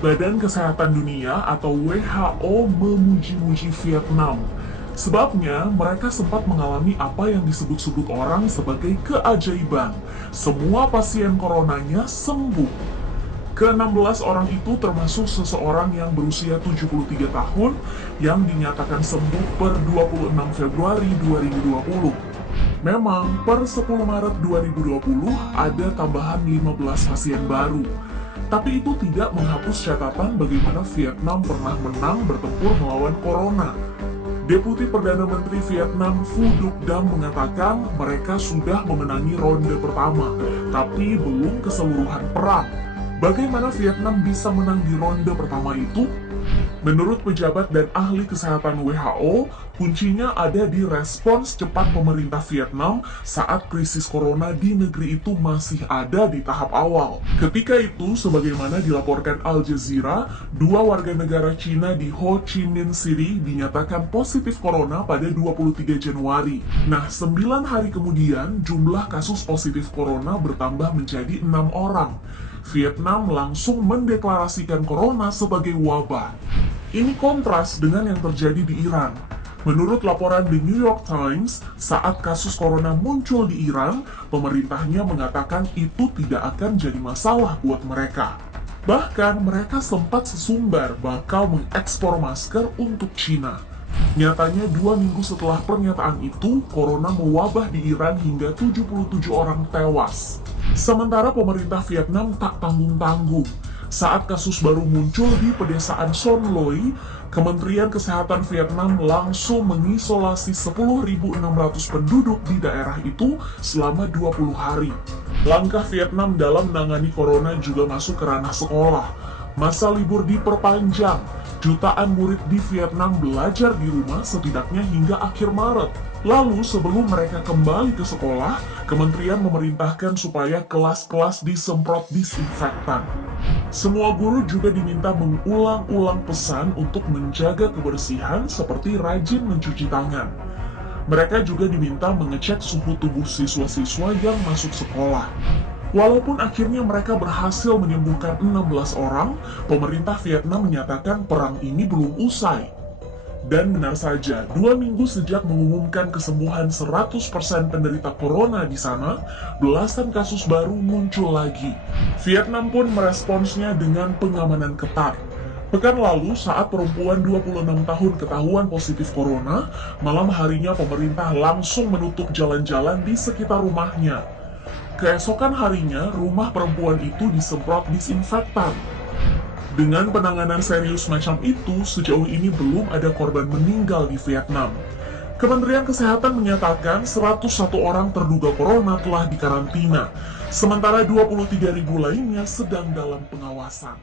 Badan Kesehatan Dunia atau WHO memuji-muji Vietnam. Sebabnya, mereka sempat mengalami apa yang disebut-sebut orang sebagai keajaiban. Semua pasien coronanya sembuh. Ke-16 orang itu termasuk seseorang yang berusia 73 tahun yang dinyatakan sembuh per 26 Februari 2020. Memang, per 10 Maret 2020 ada tambahan 15 pasien baru. Tapi itu tidak menghapus catatan bagaimana Vietnam pernah menang bertempur melawan corona. Deputi Perdana Menteri Vietnam Phu Duc Dam mengatakan mereka sudah memenangi ronde pertama, tapi belum keseluruhan perang. Bagaimana Vietnam bisa menang di ronde pertama itu? Menurut pejabat dan ahli kesehatan WHO, kuncinya ada di respons cepat pemerintah Vietnam saat krisis corona di negeri itu masih ada di tahap awal. Ketika itu, sebagaimana dilaporkan Al Jazeera, 2 warga negara Cina di Ho Chi Minh City dinyatakan positif corona pada 23 Januari. Nah, 9 hari kemudian, jumlah kasus positif corona bertambah menjadi 6 orang. Vietnam langsung mendeklarasikan corona sebagai wabah. Ini kontras dengan yang terjadi di Iran. Menurut laporan The New York Times, saat kasus corona muncul di Iran, pemerintahnya mengatakan itu tidak akan jadi masalah buat mereka. Bahkan mereka sempat sesumbar bakal mengekspor masker untuk Cina. Nyatanya 2 minggu setelah pernyataan itu, corona mewabah di Iran hingga 77 orang tewas. Sementara pemerintah Vietnam tak tanggung-tanggung. Saat kasus baru muncul di pedesaan Son Loi, Kementerian Kesehatan Vietnam langsung mengisolasi 10.600 penduduk di daerah itu selama 20 hari. Langkah Vietnam dalam menangani corona juga masuk ke ranah sekolah. Masa libur diperpanjang. Jutaan murid di Vietnam belajar di rumah setidaknya hingga akhir Maret. Lalu sebelum mereka kembali ke sekolah, kementerian memerintahkan supaya kelas-kelas disemprot disinfektan. Semua guru juga diminta mengulang-ulang pesan untuk menjaga kebersihan seperti rajin mencuci tangan. Mereka juga diminta mengecek suhu tubuh siswa-siswa yang masuk sekolah. Walaupun akhirnya mereka berhasil menyembuhkan 16 orang, pemerintah Vietnam menyatakan perang ini belum usai. Dan benar saja, 2 minggu sejak mengumumkan kesembuhan 100% penderita corona di sana, belasan kasus baru muncul lagi. Vietnam pun meresponsnya dengan pengamanan ketat. Pekan lalu, saat perempuan 26 tahun ketahuan positif corona, malam harinya pemerintah langsung menutup jalan-jalan di sekitar rumahnya. Keesokan harinya, rumah perempuan itu disemprot disinfektan. Dengan penanganan serius macam itu, sejauh ini belum ada korban meninggal di Vietnam. Kementerian Kesehatan menyatakan 101 orang terduga corona telah dikarantina, sementara 23.000 lainnya sedang dalam pengawasan.